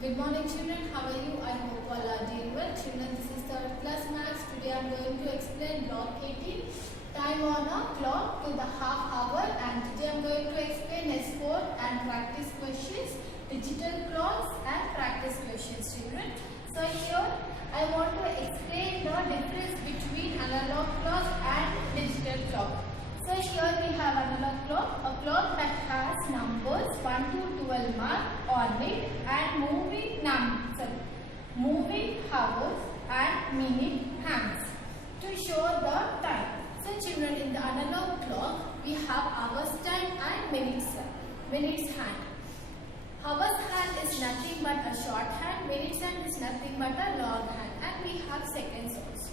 Good morning children, how are you? I hope all are doing well. Children, this is 3rd class maths. Today I am going to explain block 18, time on a clock to the half hour, and today I am going to explain S4 and practice questions, digital clocks and practice questions children. So here I want to explain the difference between analog clock and digital clock. So here we have analog clock, a clock that has numbers 1 to 12 marked on it and moving hours and minute hands to show the time. So children, in the analog clock we have hours time and minutes hand. Hours hand is nothing but a short hand, minutes hand is nothing but a long hand, and we have seconds also.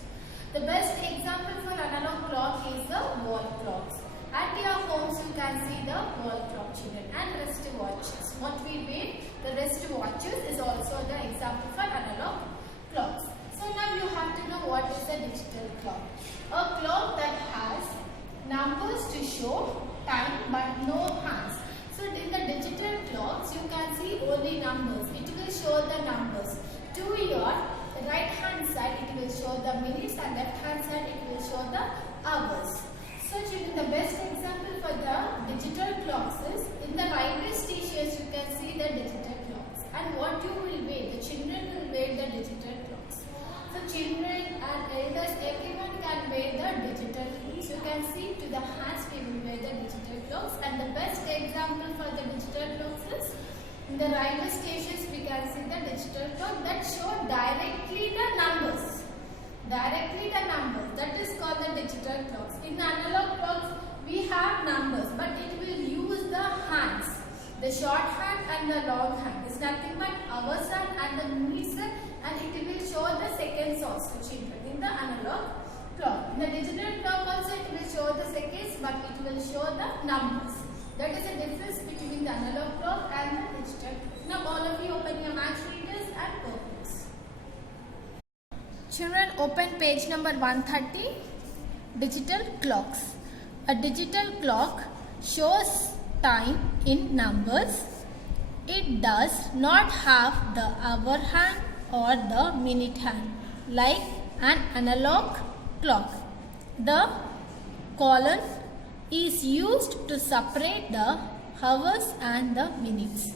The best example for analog clock is the wall clocks. At your homes you can see the wall clock children and wrist watches. What we wear, the wrist watches is also the example for analog clocks. So now you have to know what is a digital clock. A clock that has numbers to show time but no hands. So in the digital clocks you can see only numbers. It will show the numbers. To your right hand side it will show the minutes and left hand side it will show the hours. So children, the best example for the digital clocks is in the railway stations you can see the digital clocks. And what you will wear, the children will wear the digital clocks. So children and elders, everyone can wear the digital clocks. You can see to the hands we will wear the digital clocks. And the best example for the digital clocks is in the railway stations we can see the digital clock that show directly the numbers. That is called the digital clocks. In the analog clocks we have numbers but it will use the hands. The short hand and the long hand is nothing but hours hand and the minutes hand, and it will show the seconds also children in the analog clock. In the digital clock also it will show the seconds but it will show the numbers. That is the difference between the analog clock and the digital clock. Now all of you open your math readers and workbooks. Children, open page number 130, digital clocks. A digital clock shows time in numbers. It does not have the hour hand or the minute hand like an analog clock. The colon is used to separate the hours and the minutes.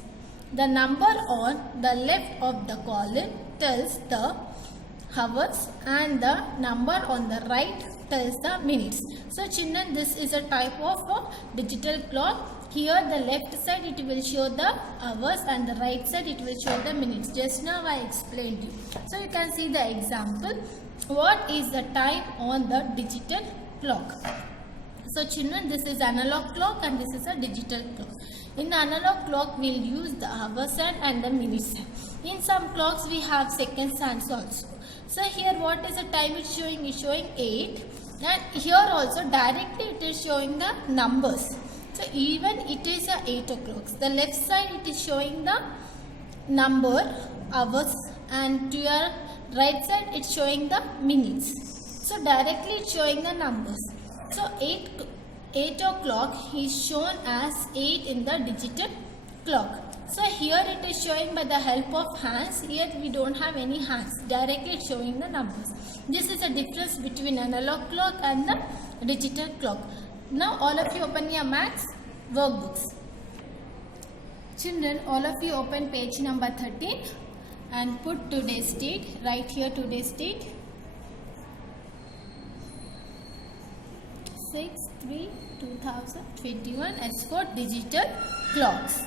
The number on the left of the column tells the hours and the number on the right tells the minutes. So children, this is a type of a digital clock. Here the left side it will show the hours and the right side it will show the minutes. Just now I explained you. So you can see the example. What is the time on the digital clock? So children, this is analog clock and this is a digital clock. In the analog clock we will use the hours hand and the minutes hand. In some clocks we have seconds hands also. So here what is the time it's showing? It's showing 8, and here also directly it is showing the numbers. So even it is a 8 o'clock. The left side it is showing the number hours and to your right side it's showing the minutes. So directly it's showing the numbers. So 8 o'clock is shown as 8 in the digital clock. So here it is showing by the help of hands. Here we don't have any hands. Directly it's showing the numbers. This is the difference between analog clock and the digital clock. Now all of you open your maths workbooks. Children, all of you open page number 13 and put today's date. Write here today's date. 6/3/2021 as for digital clocks.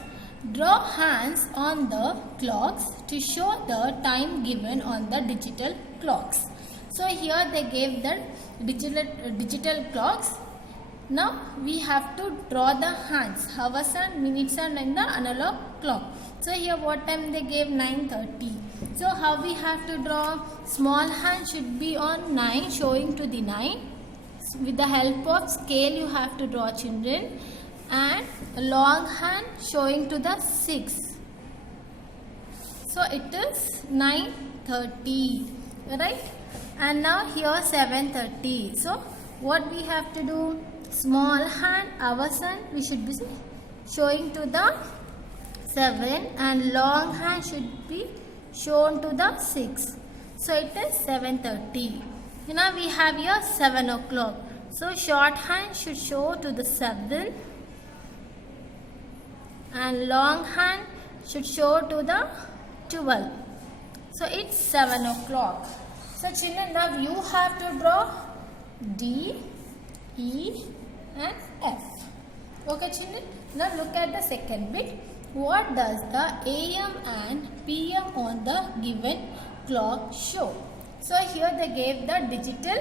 Draw hands on the clocks to show the time given on the digital clocks. So here they gave the digital clocks. Now we have to draw the hands, hours and minutes and in the analog clock. So here what time they gave? 9:30. So how we have to draw? Small hand should be on 9, showing to the 9. With the help of scale you have to draw children, and a long hand showing to the 6. So it is 9:30, right? And now here 7:30. So what we have to do? Small hand, hours hand we should be showing to the 7 and long hand should be shown to the 6. So it is 7:30. Now we have here 7 o'clock. So short hand should show to the 7 and long hand should show to the 12. So it's 7 o'clock. So children, now you have to draw D, E and F. Okay children, now look at the second bit. What does the AM and PM on the given clock show? So here they gave the digital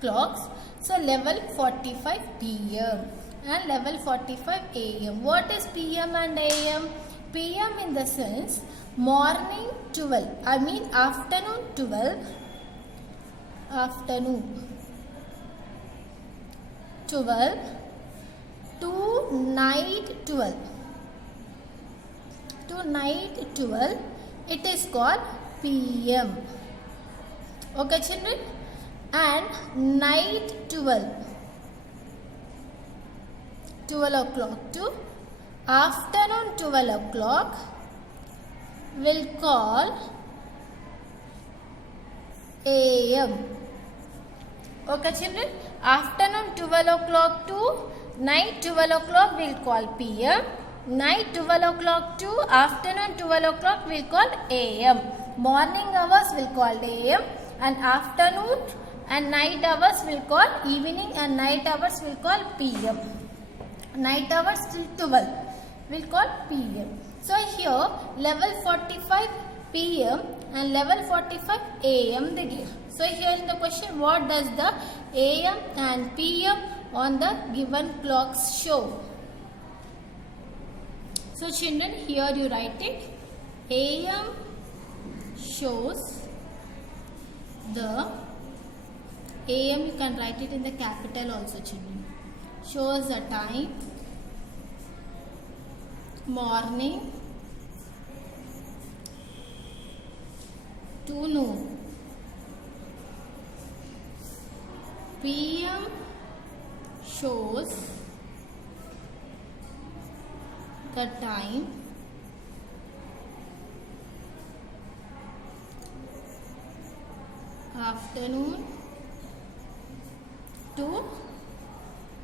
clocks. So level 45 PM and level 45 AM. What is PM and AM? PM in the sense morning 12, afternoon 12, to night 12. To night 12, it is called PM. Okay children? And night 12 o'clock to afternoon 12 o'clock will call AM. Okay children? Afternoon 12 o'clock to night 12 o'clock will call PM. Night 12 o'clock to afternoon 12 o'clock will call AM. Morning hours will call AM and afternoon and night hours will call evening and night hours will call PM. Night hours till 12 will call PM. So here level 45 PM and level 45 AM they give. So here in the question, what does the AM and PM on the given clocks show? So children, here you write it. AM shows the AM, you can write it in the capital also children. Shows the time, morning to noon. PM shows the time afternoon to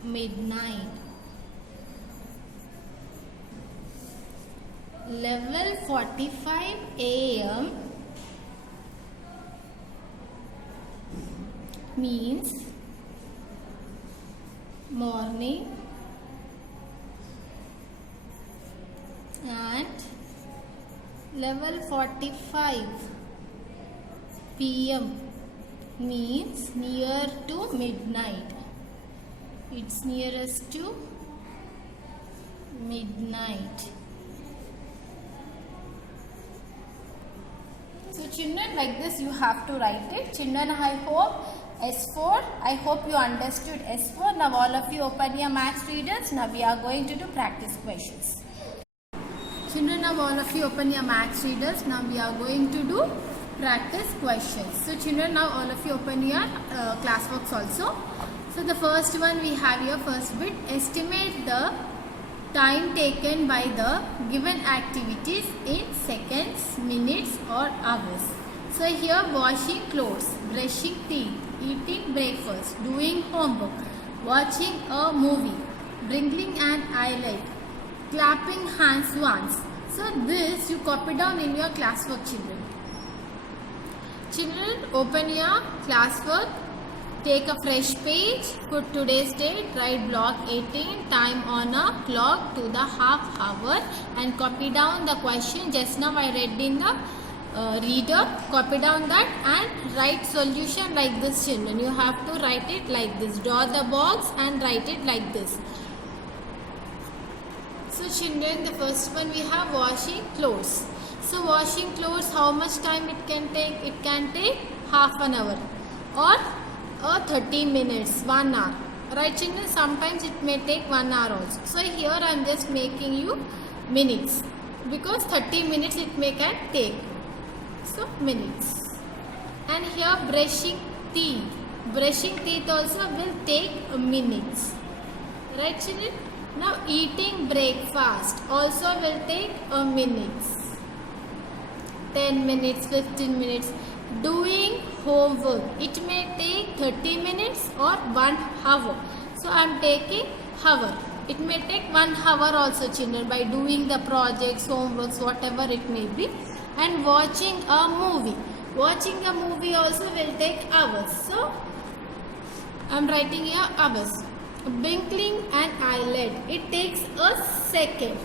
midnight. Level 45 AM means morning and level 45 PM means near to midnight. It's nearest to midnight. So children, like this you have to write it. Children, I hope S4, I hope you understood S4. Now all of you open your maths readers. Now we are going to do practice questions. Children, now all of you open your maths readers. Now we are going to do practice questions. So children, now all of you open your classworks also. So the first one we have here, first bit, estimate the time taken by the given activities in seconds, minutes or hours. So here washing clothes, brushing teeth, eating breakfast, doing homework, watching a movie, blinking an eyelid, clapping hands once. So this you copy down in your classwork children. Children, open your classwork, take a fresh page, put today's date, write block 18, time on a clock to the half hour and copy down the question. Just now I read in the reader, copy down that and write solution like this children. You have to write it like this. Draw the box and write it like this. So children, the first one we have washing clothes. So washing clothes, how much time it can take? It can take half an hour or 30 minutes, 1 hour. Right children, sometimes it may take 1 hour also. So here I am just making you minutes because 30 minutes it may can take. So minutes. And here brushing teeth. Brushing teeth also will take minutes. Right children? Now eating breakfast also will take a minute. 10 minutes, 15 minutes. Doing homework, it may take 30 minutes or 1 hour. So I am taking hour. It may take 1 hour also, children, by doing the projects, homeworks, whatever it may be. And watching a movie. Watching a movie also will take hours. So I am writing here hours. Blinking an eyelid, it takes a second.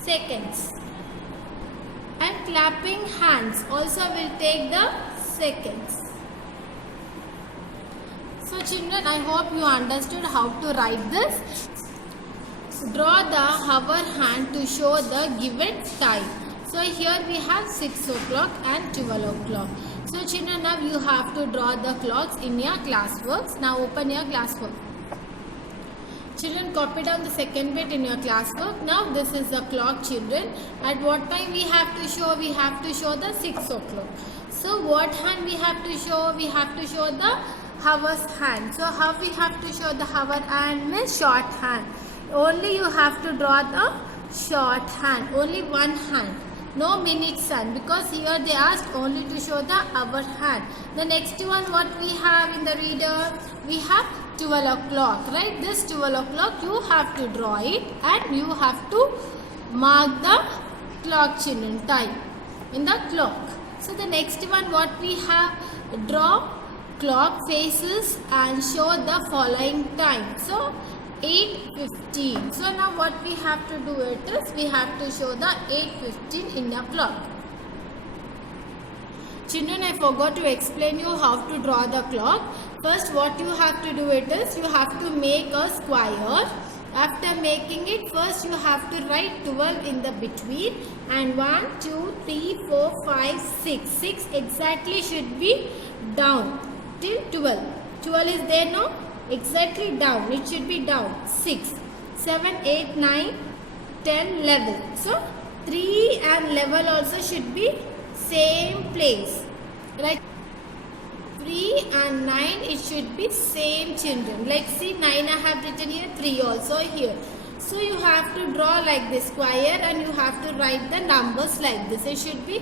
Seconds. And clapping hands also will take the seconds. So children, I hope you understood how to write this. Draw the hour hand to show the given time. So here we have 6 o'clock and 12 o'clock. So children, now you have to draw the clocks in your classworks. Now open your classwork. Children, copy down the second bit in your classwork. Now this is the clock, children. At what time we have to show? We have to show the 6 o'clock. So what hand we have to show? We have to show the hour's hand. So how we have to show the hour hand? Means short hand. Only you have to draw the short hand. Only one hand. No minutes hand, because here they asked only to show the hour hand. The next one what we have in the reader? We have 12 o'clock, right? This 12 o'clock you have to draw it and you have to mark the clock, children, time in the clock. So the next one what we have? Draw clock faces and show the following time. So 8:15. So now what we have to do it is we have to show the 8:15 in the clock. Children, I forgot to explain you how to draw the clock. First what you have to do it is you have to make a square. After making it, first you have to write 12 in the between and 1, 2, 3, 4, 5, 6. 6 exactly should be down till 12. 12 is there, no? Exactly down. It should be down. 6, 7, 8, 9, 10, 11. So 3 and level also should be same place. Right? 3 and 9 it should be same, children. Like see 9 I have written here, 3 also here. So you have to draw like this square and you have to write the numbers like this. It should be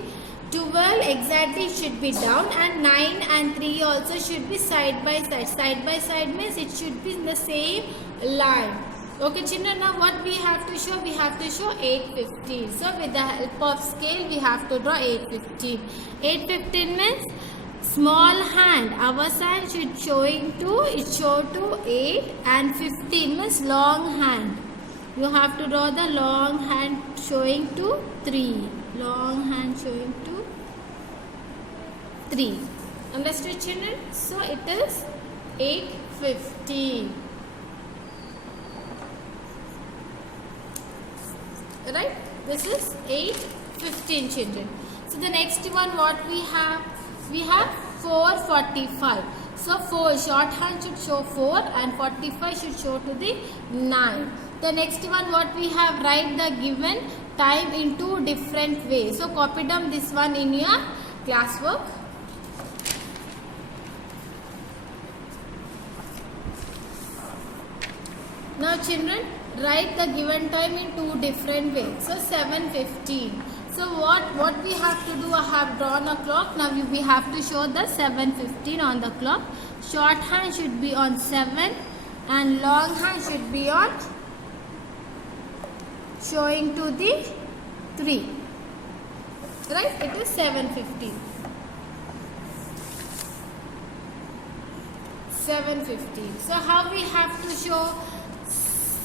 12 exactly should be down and 9 and 3 also should be side by side. Side by side means it should be in the same line. Okay children, now what we have to show? We have to show 8:15. So with the help of scale we have to draw 8:15. 8:15 means small hand. Our hand should showing to, it show to 8 and 15 means long hand. You have to draw the long hand showing to 3. Long hand showing to 3. Understood children? So it is 8:15. Right? This is 8:15 children. So the next one what we have? We have 4:45. So 4 short hand should show 4 and 45 should show to the 9. The next one what we have? Write the given time in 2 different ways. So copy down this one in your classwork. Now children, write the given time in 2 different ways. So 7:15. So what we have to do? I have drawn a clock. Now we have to show the 7:15 on the clock. Short hand should be on 7 and long hand should be on showing to the 3. Right? It is 7:15. 7:15. So how we have to show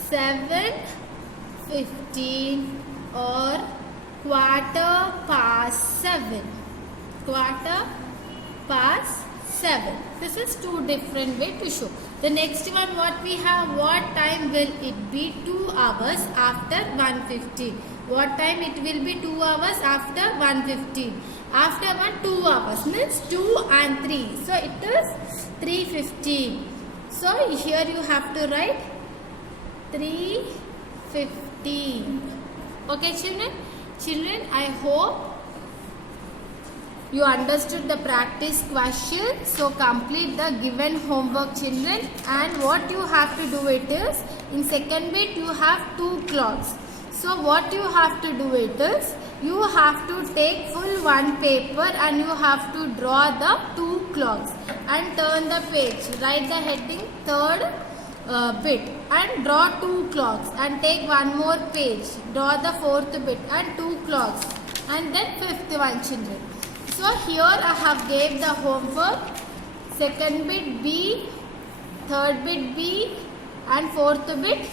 7:15 or 7:15. 7:15. This is 2 different ways to show. The next one what we have? What time will it be? 2 hours after 1:15. What time it will be? 2 hours after 1:15. After 2 hours means 2 and 3. So it is 3:15. So here you have to write 3:15. Okay children? Children, I hope you understood the practice question. So complete the given homework, children. And what you have to do it is, in second bit you have 2 clocks. So what you have to do it is, you have to take full one paper and you have to draw the 2 clocks and turn the page. Write the heading third bit and draw 2 clocks and take one more page. Draw the fourth bit and 2 clocks and then fifth one, children. So here I have gave the homework. Second bit B, third bit B and fourth bit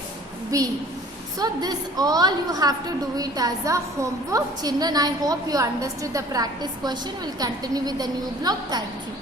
B. So this all you have to do it as a homework. Children, I hope you understood the practice question. We'll continue with the new block. Thank you.